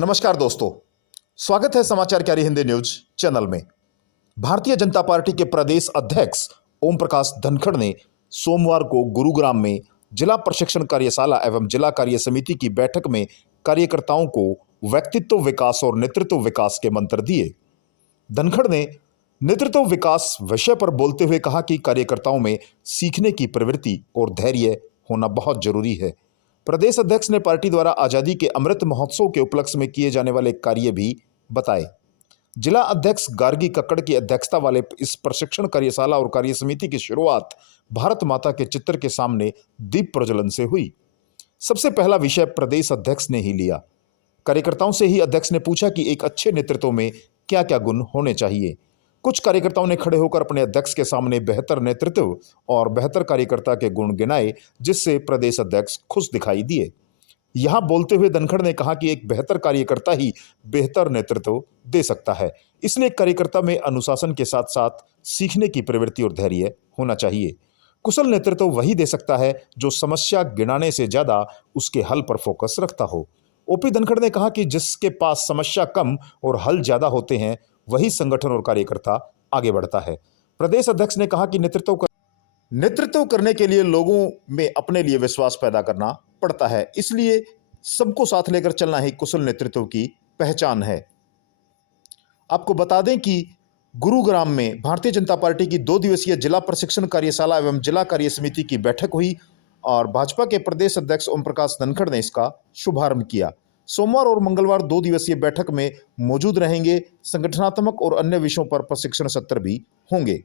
नमस्कार दोस्तों, स्वागत है समाचार क्यारी हिंदी न्यूज चैनल में। भारतीय जनता पार्टी के प्रदेश अध्यक्ष ओम प्रकाश धनखड़ ने सोमवार को गुरुग्राम में जिला प्रशिक्षण कार्यशाला एवं जिला कार्य समिति की बैठक में कार्यकर्ताओं को व्यक्तित्व विकास और नेतृत्व विकास के मंत्र दिए। धनखड़ ने नेतृत्व विकास विषय पर बोलते हुए कहा कि कार्यकर्ताओं में सीखने की प्रवृत्ति और धैर्य होना बहुत जरूरी है। प्रदेश अध्यक्ष ने पार्टी द्वारा आजादी के अमृत महोत्सव के उपलक्ष्य में किए जाने वाले कार्य भी बताए। जिला अध्यक्ष गार्गी कक्कड़ की अध्यक्षता वाले इस प्रशिक्षण कार्यशाला और कार्य समिति की शुरुआत भारत माता के चित्र के सामने दीप प्रज्वलन से हुई। सबसे पहला विषय प्रदेश अध्यक्ष ने ही लिया। कार्यकर्ताओं से ही अध्यक्ष ने पूछा कि एक अच्छे नेतृत्व में क्या क्या गुण होने चाहिए। कुछ कार्यकर्ताओं ने खड़े होकर अपने अध्यक्ष के सामने बेहतर नेतृत्व और बेहतर कार्यकर्ता के गुण गिनाए, जिससे प्रदेश अध्यक्ष खुश दिखाई दिए। यहां बोलते हुए धनखड़ ने कहा कि एक बेहतर कार्यकर्ता ही बेहतर नेतृत्व दे सकता है, इसलिए कार्यकर्ता में अनुशासन के साथ साथ सीखने की प्रवृत्ति और धैर्य होना चाहिए। कुशल नेतृत्व वही दे सकता है जो समस्या गिनाने से ज्यादा उसके हल पर फोकस रखता हो। ओपी धनखड़ ने कहा कि जिसके पास समस्या कम और हल ज्यादा होते हैं वही संगठन और कार्यकर्ता आगे बढ़ता है। प्रदेश अध्यक्ष ने कहा कि नेतृत्व करने के लिए लोगों में अपने लिए विश्वास पैदा करना पड़ता है, इसलिए सबको साथ लेकर चलना ही कुशल नेतृत्व की पहचान है। आपको बता दें कि गुरुग्राम में भारतीय जनता पार्टी की 2 दिवसीय जिला प्रशिक्षण कार्यशाला एवं जिला कार्य समिति की बैठक हुई और भाजपा के प्रदेश अध्यक्ष ओम प्रकाश धनखड़ ने इसका शुभारंभ किया। सोमवार और मंगलवार 2 दिवसीय बैठक में मौजूद रहेंगे। संगठनात्मक और अन्य विषयों पर प्रशिक्षण सत्र भी होंगे।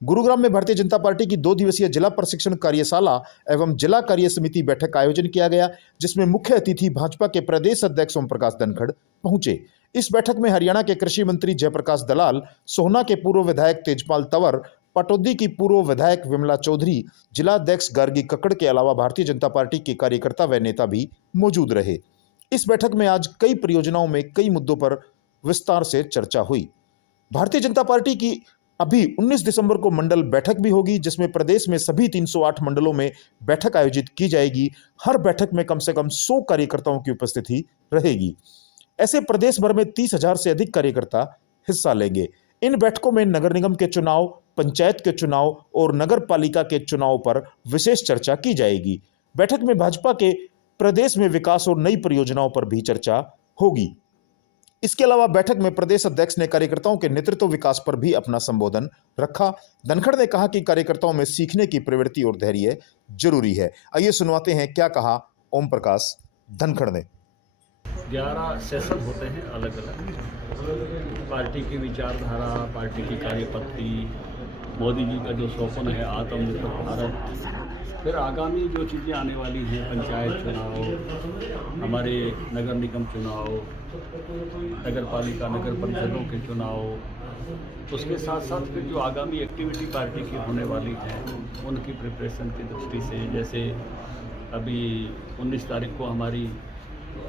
गुरुग्राम में भारतीय जनता पार्टी की 2 दिवसीय जिला प्रशिक्षण कार्यशाला एवं जिला कार्य समिति बैठक का आयोजन किया गया, जिसमें मुख्य अतिथि भाजपा के प्रदेश अध्यक्ष ओम प्रकाश धनखड़ पहुंचे। इस बैठक में हरियाणा के कृषि मंत्री जयप्रकाश दलाल, सोहना के पूर्व विधायक तेजपाल तंवर, पटौदी की पूर्व विधायक विमला चौधरी, जिला अध्यक्ष गार्गी कक्कड़ के अलावा भारतीय जनता पार्टी के कार्यकर्ता व नेता भी मौजूद रहे। इस बैठक में आज कई परियोजनाओं में कई मुद्दों पर विस्तार से चर्चा हुई। भारतीय जनता पार्टी की अभी 19 दिसंबर को मंडल बैठक भी होगी, जिसमें प्रदेश में सभी 308 मंडलों में बैठक आयोजित की जाएगी। हर बैठक में कम से कम 100 कार्यकर्ताओं की उपस्थिति रहेगी। ऐसे प्रदेश भर में 30,000 से अधिक कार्यकर्ता हिस्सा लेंगे। इन बैठकों में नगर निगम के चुनाव, पंचायत के चुनाव और नगर पालिका के चुनाव पर विशेष चर्चा की जाएगी। बैठक में भाजपा के प्रदेश में विकास और नई परियोजनाओं पर भी चर्चा होगी। इसके अलावा बैठक में प्रदेश अध्यक्ष ने कार्यकर्ताओं के नेतृत्व विकास पर भी अपना संबोधन रखा। धनखड़ ने कहा कि कार्यकर्ताओं में सीखने की प्रवृत्ति और धैर्य जरूरी है। आइए सुनवाते हैं क्या कहा ओम प्रकाश धनखड़ ने। 11 सेशन होते हैं अलग अलग। पार्टी की विचारधारा, पार्टी की कार्यपद्धति, मोदी जी का जो स्वप्न है आत्मनिर्भर भारत, फिर आगामी जो चीज़ें आने वाली हैं, पंचायत चुनाव, हमारे नगर निगम चुनाव, नगर पालिका नगर परिषदों के चुनाव, उसके साथ साथ फिर जो आगामी एक्टिविटी पार्टी की होने वाली है उनकी प्रिपरेशन की दृष्टि से, जैसे अभी 19 तारीख को हमारी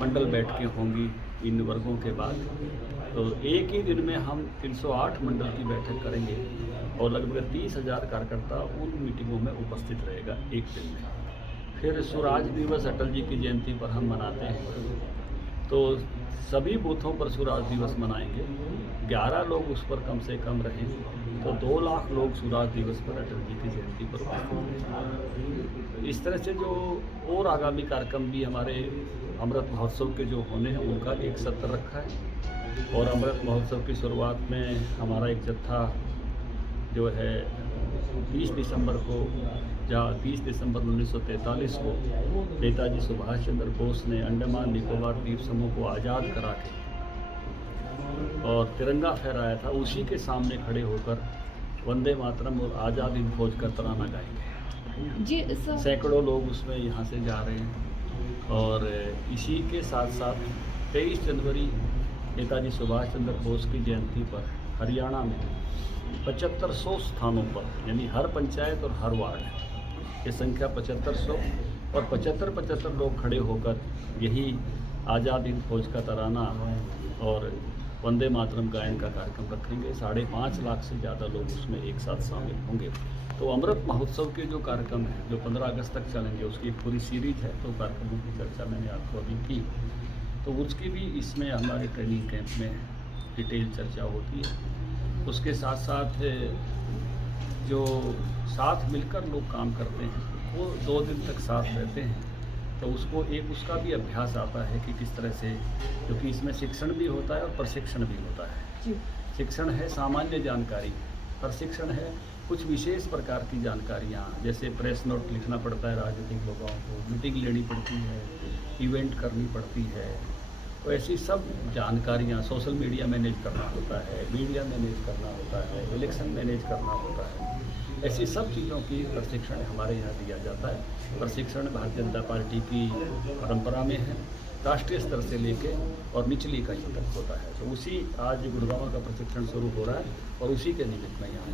मंडल बैठकें होंगी 3 वर्गों के बाद, तो एक ही दिन में हम 308 मंडल की बैठक करेंगे और लगभग 30,000 कार्यकर्ता उन मीटिंगों में उपस्थित रहेगा एक दिन में। फिर स्वराज दिवस अटल जी की जयंती पर हम मनाते हैं, तो सभी बूथों पर स्वराज दिवस मनाएंगे। 11 लोग उस पर कम से कम रहें तो 2 लाख लोग स्वराज दिवस पर अटल जी की जयंती पर उपस्थित रहेंगे। इस तरह से जो और आगामी कार्यक्रम भी हमारे अमृत महोत्सव के जो होने हैं उनका एक सत्र रखा है और अमृत महोत्सव की शुरुआत में हमारा एक जत्था जो है 30 दिसंबर को, जहाँ 30 दिसंबर 1943 को नेताजी सुभाष चंद्र बोस ने अंडमान निकोबार द्वीप समूह को आज़ाद करा के और तिरंगा फहराया था, उसी के सामने खड़े होकर वंदे मातरम और आज़ाद हिंद फौज का तराना गाएंगे जी। सैकड़ों लोग उसमें यहाँ से जा रहे हैं और इसी के साथ साथ 23 जनवरी नेताजी सुभाष चंद्र बोस की जयंती पर हरियाणा में 7500 स्थानों पर, यानी हर पंचायत और हर वार्ड, ये संख्या 7500 और 75 लोग खड़े होकर यही आज़ाद हिंद फौज का तराना और वंदे मातरम गायन का कार्यक्रम रखेंगे। 5.5 लाख से ज़्यादा लोग उसमें एक साथ शामिल होंगे। तो अमृत महोत्सव के जो कार्यक्रम हैं जो 15 अगस्त तक चलेंगे, उसकी एक पूरी सीरीज है, तो कार्यक्रमों की चर्चा मैंने आपको अभी की। तो उसकी भी इसमें हमारे ट्रेनिंग कैंप में डिटेल चर्चा होती है। उसके साथ साथ जो साथ मिलकर लोग काम करते हैं वो 2 दिन तक साथ रहते हैं, तो उसको एक उसका भी अभ्यास आता है कि किस तरह से, क्योंकि इसमें शिक्षण भी होता है और प्रशिक्षण भी होता है। शिक्षण है सामान्य जानकारी, प्रशिक्षण है कुछ विशेष प्रकार की जानकारियाँ, जैसे प्रेस नोट लिखना पड़ता है राजनीतिक लोगों को, मीटिंग लेनी पड़ती है, इवेंट करनी पड़ती है, तो ऐसी सब जानकारियाँ, सोशल मीडिया मैनेज करना होता है, मीडिया मैनेज करना होता है, इलेक्शन मैनेज करना होता है, ऐसी सब चीज़ों की प्रशिक्षण हमारे यहाँ दिया जाता है। प्रशिक्षण भारतीय जनता पार्टी की परंपरा में है, राष्ट्रीय स्तर से लेके और निचली इकाई तक होता है। तो उसी आज गुड़गांव का प्रशिक्षण शुरू हो रहा है और उसी के निमित्त में यहाँ